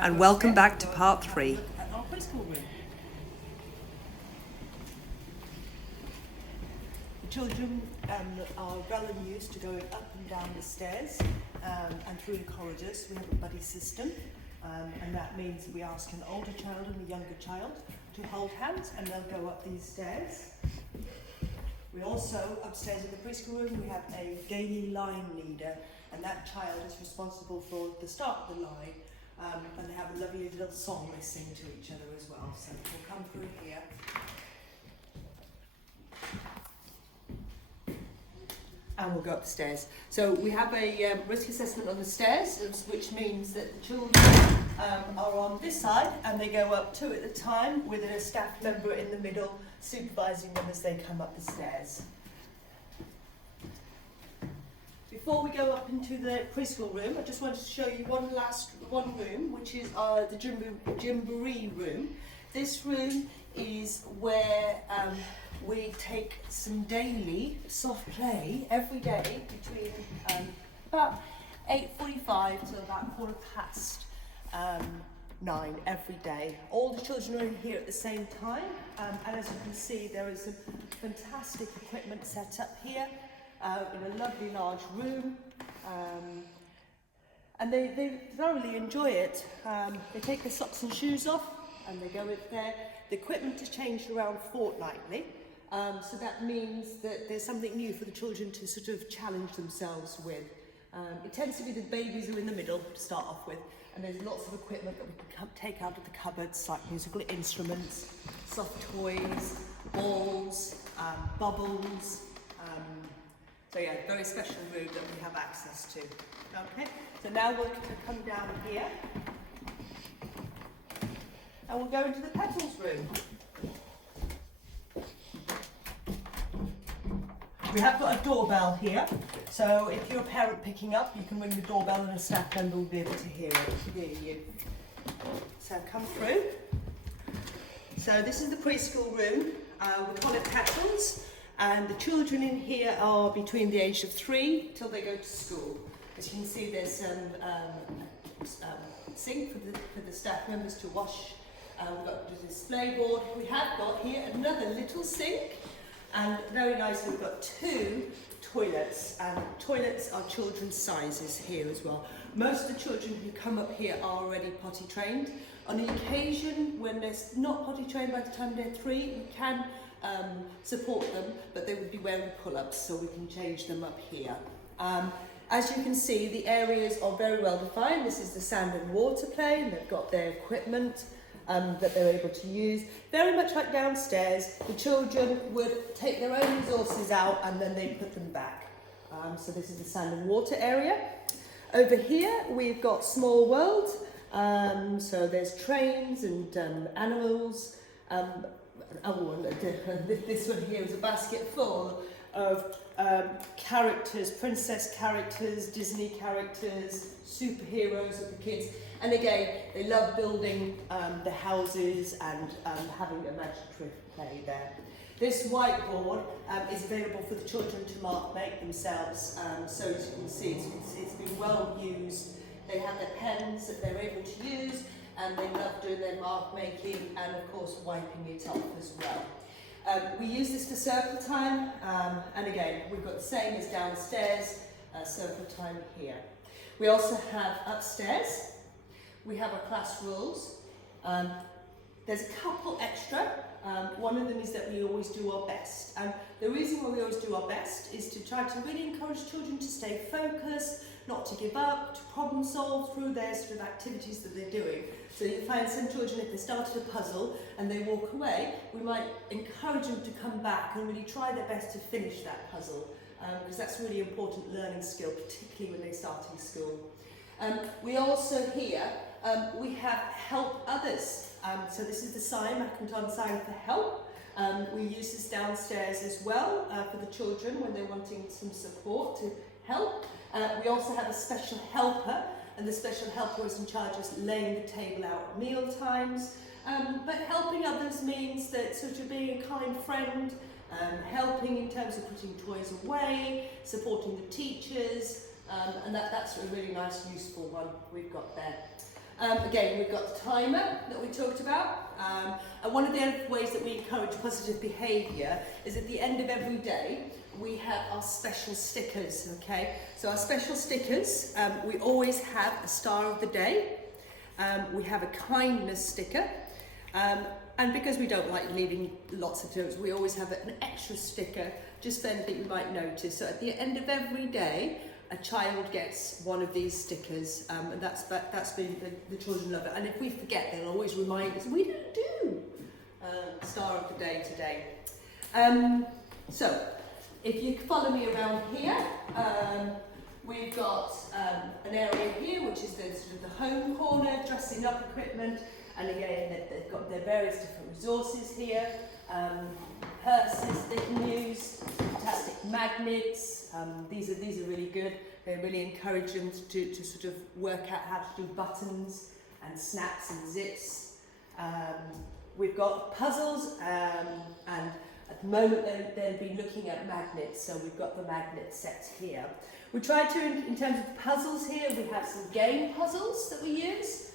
and welcome back to part 3. At our preschool room. The children are well and used to going up and down the stairs and through the corridors. We have a buddy system, and that means we ask an older child and a younger child to hold hands, and they'll go up these stairs. We also, upstairs in the preschool room, we have a daily line leader, and that child is responsible for the start of the line, and they have a lovely little song they sing to each other as well. So we'll come through here. And we'll go upstairs. So we have a risk assessment on the stairs, which means that the children are on this side, and they go up 2 at a time with a staff member in the middle supervising them as they come up the stairs. Before we go up into the preschool room, I just wanted to show you one room, which is the Jamboree room. This room is where we take some daily soft play every day between about 8:45 to about 9:15 every day. All the children are in here at the same time, and as you can see, there is some fantastic equipment set up here in a lovely large room, and they thoroughly enjoy it. They take their socks and shoes off and they go in there. The equipment is changed around fortnightly, so that means that there's something new for the children to sort of challenge themselves with. It tends to be the babies who are in the middle to start off with, and there's lots of equipment that we can take out of the cupboards, like musical instruments, soft toys, balls, bubbles. So yeah, very special room that we have access to. Okay, so now we'll come down here, and we'll go into the petals room. We have got a doorbell here, so if you're a parent picking up, you can ring the doorbell and a staff member will be able to hear you. So come through. So this is the preschool room. We call it Petals, and the children in here are between the age of 3 till they go to school. As you can see, there's some sink for the staff members to wash. We've got the display board. We have got here another little sink. And very nicely, we've got 2 toilets, and toilets are children's sizes here as well. Most of the children who come up here are already potty trained. On the occasion when they're not potty trained by the time they're 3, we can support them, but they would be wearing pull-ups, so we can change them up here. As you can see, the areas are very well defined. This is the sand and water play, and they've got their equipment that they're able to use. Very much like downstairs, the children would take their own resources out and then they put them back. So this is the sand and water area. Over here we've got small world. So there's trains and animals. This one here is a basket full of characters, princess characters, Disney characters, superheroes of the kids. And again, they love building the houses and having a magic trick play there. This whiteboard is available for the children to make themselves. So as you can see, it's been well used. They have their pens that they're able to use, and they love doing their mark making and of course wiping it off as well. We use this for circle time, and again, we've got the same as downstairs, circle time here. We also have upstairs, we have our class rules. There's a couple extra. One of them is that we always do our best. And the reason why we always do our best is to try to really encourage children to stay focused, not to give up, to problem solve through their sort of activities that they're doing. So you find some children, if they started a puzzle and they walk away, we might encourage them to come back and really try their best to finish that puzzle, because that's a really important learning skill, particularly when they start in school. We also here, we have help others. So this is the sign, Macinton sign for help. We use this downstairs as well for the children when they're wanting some support to help. We also have a special helper, and the special helper is in charge of laying the table out at meal times. But helping others means that sort of being a kind friend, helping in terms of putting toys away, supporting the teachers, and that's a really nice, useful one we've got there. Again, we've got the timer that we talked about. And one of the other ways that we encourage positive behaviour is at the end of every day, we have our special stickers, okay? So our special stickers, we always have a star of the day. We have a kindness sticker. And because we don't like leaving lots of notes, we always have an extra sticker just for anything you might notice. So at the end of every day, a child gets one of these stickers, and that's been, the children love it. And if we forget, they'll always remind us, we didn't do star of the day today. So, if you follow me around here, we've got an area here, which is the sort of the home corner, dressing up equipment, and again, they've got their various different resources here. Purses they can use, fantastic magnets. These are really good. They really encourage them to sort of work out how to do buttons and snaps and zips. We've got puzzles, and at the moment they'll be looking at magnets, so we've got the magnet sets here. We try to, in terms of puzzles here, we have some game puzzles that we use.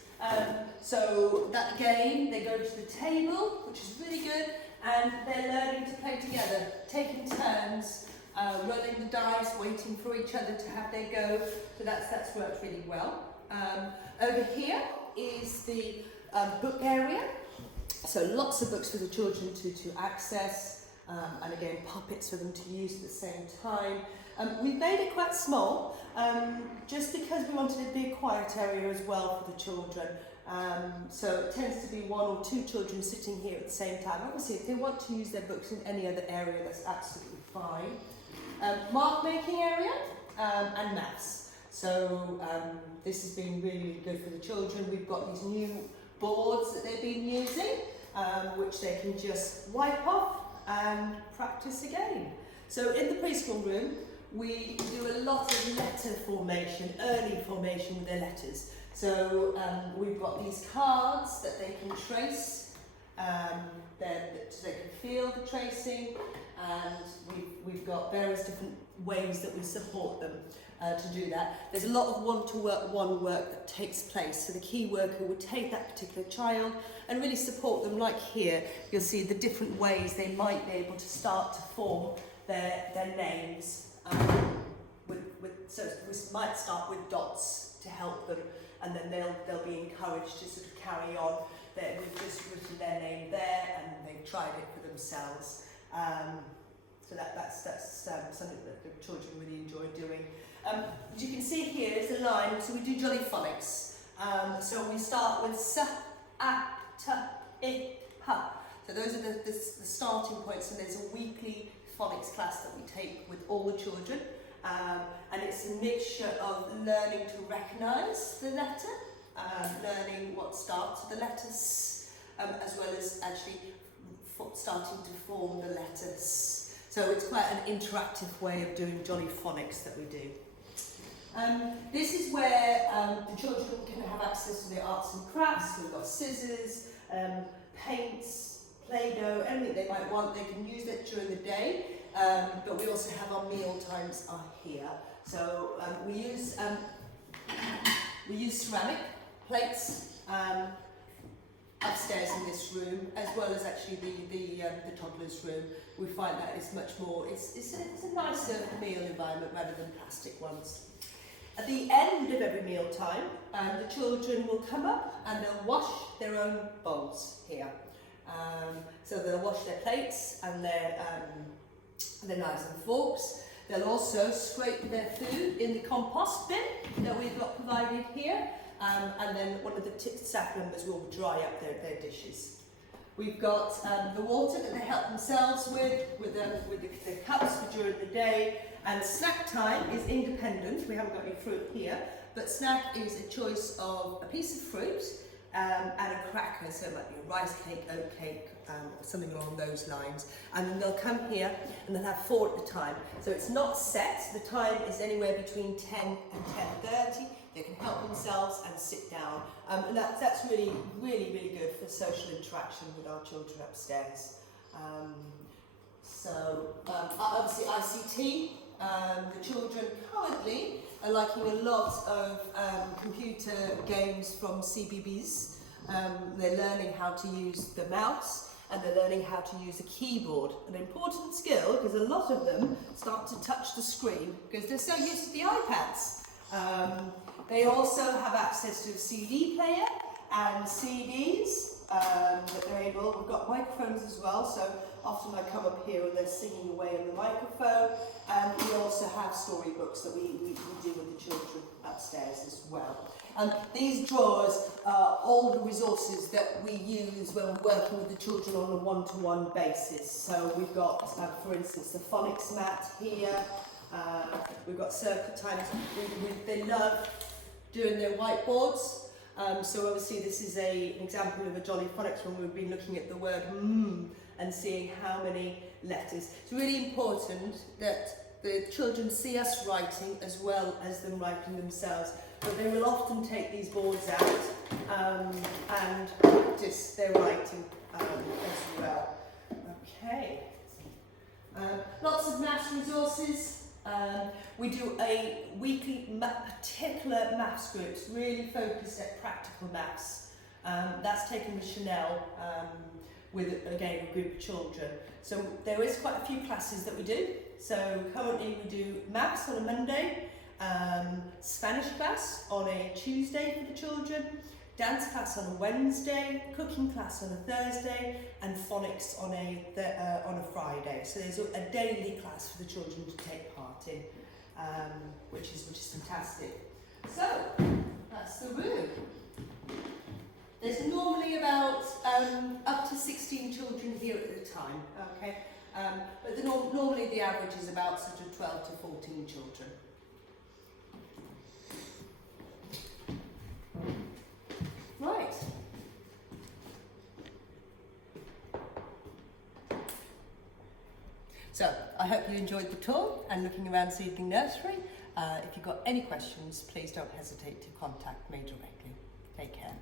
So that game, they go to the table, which is really good, and they're learning to play together, taking turns, rolling the dice, waiting for each other to have their go. So that's worked really well. Over here is the book area. So lots of books for the children to access, and again puppets for them to use at the same time. We've made it quite small, just because we wanted it to be a quiet area as well for the children. So it tends to be 1 or 2 children sitting here at the same time. Obviously, if they want to use their books in any other area, that's absolutely fine. Mark making area and maths. So this has been really good for the children. We've got these new boards that they've been using, which they can just wipe off and practice again. So in the preschool room, we do a lot of letter formation, early formation with their letters. So we've got these cards that they can trace, so they can feel the tracing, and we've got various different ways that we support them to do that. There's a lot of one-to-one work that takes place, so the key worker would take that particular child and really support them. Like here, you'll see the different ways they might be able to start to form their names. So we might start with dots to help them, and then they'll be encouraged to sort of carry on. We've just written their name there, and they've tried it for themselves. So that's something that the children really enjoy doing. As you can see here is the line, so we do jolly phonics. So we start with sa, a, ta, I, ha. So those are the starting points, and there's a weekly phonics class that we take with all the children. And it's a mixture of learning to recognise the letter, learning what starts with the letters, as well as actually starting to form the letters. So it's quite an interactive way of doing jolly phonics that we do. This is where the children can have access to their arts and crafts. We've got scissors, paints, Play-Doh, anything they might want. They can use it during the day. But we also have our meal times are here. So we use ceramic plates upstairs in this room, as well as actually the toddlers' room. We find that it's much more. It's a nicer meal environment rather than plastic ones. At the end of every meal time, the children will come up and they'll wash their own bowls here. So they'll wash their plates and their knives and forks. They'll also scrape their food in the compost bin that we've got provided here, and then one of the staff members will dry up their dishes. We've got the water that they help themselves with the cups for during the day, and snack time is independent. We haven't got any fruit here, but snack is a choice of a piece of fruit and a cracker, so it might be a rice cake, oat cake, or something along those lines. And then they'll come here and they'll have 4 at a time. So it's not set, the time is anywhere between 10 and 10:30. They can help themselves and sit down. And that's really, really, really good for social interaction with our children upstairs. Obviously ICT, the children currently are liking a lot of computer games from CBBS. They're learning how to use the mouse and they're learning how to use a keyboard. An important skill because a lot of them start to touch the screen because they're so used to the iPads. They also have access to a CD player and CDs that they're able. We've got microphones as well, so often I come up here and they're singing away on the microphone. And we also have storybooks that we do with the children upstairs as well. And these drawers are all the resources that we use when we're working with the children on a one-to-one basis. So we've got, for instance, the phonics mat here. We've got circle timers. They love doing their whiteboards. So obviously this is an example of a Jolly Phonics when we've been looking at the word and seeing how many letters. It's really important that the children see us writing as well as them writing themselves. But they will often take these boards out and practice their writing as well. Okay. Lots of maths resources. We do a weekly particular maths group, really focused at practical maths. That's taken with Chanel with, again, a group of children. So there is quite a few classes that we do. So currently we do maths on a Monday, Spanish class on a Tuesday for the children, dance class on a Wednesday, cooking class on a Thursday, and phonics on a Friday. So there's a daily class for the children to take part in, which is fantastic. So that's the room. There's normally about up to 16 children here at a time. Okay, but normally the average is about sort of 12 to 14 children. Right. So, I hope you enjoyed the tour and looking around Seedling Nursery. If you've got any questions, please don't hesitate to contact me directly. Take care.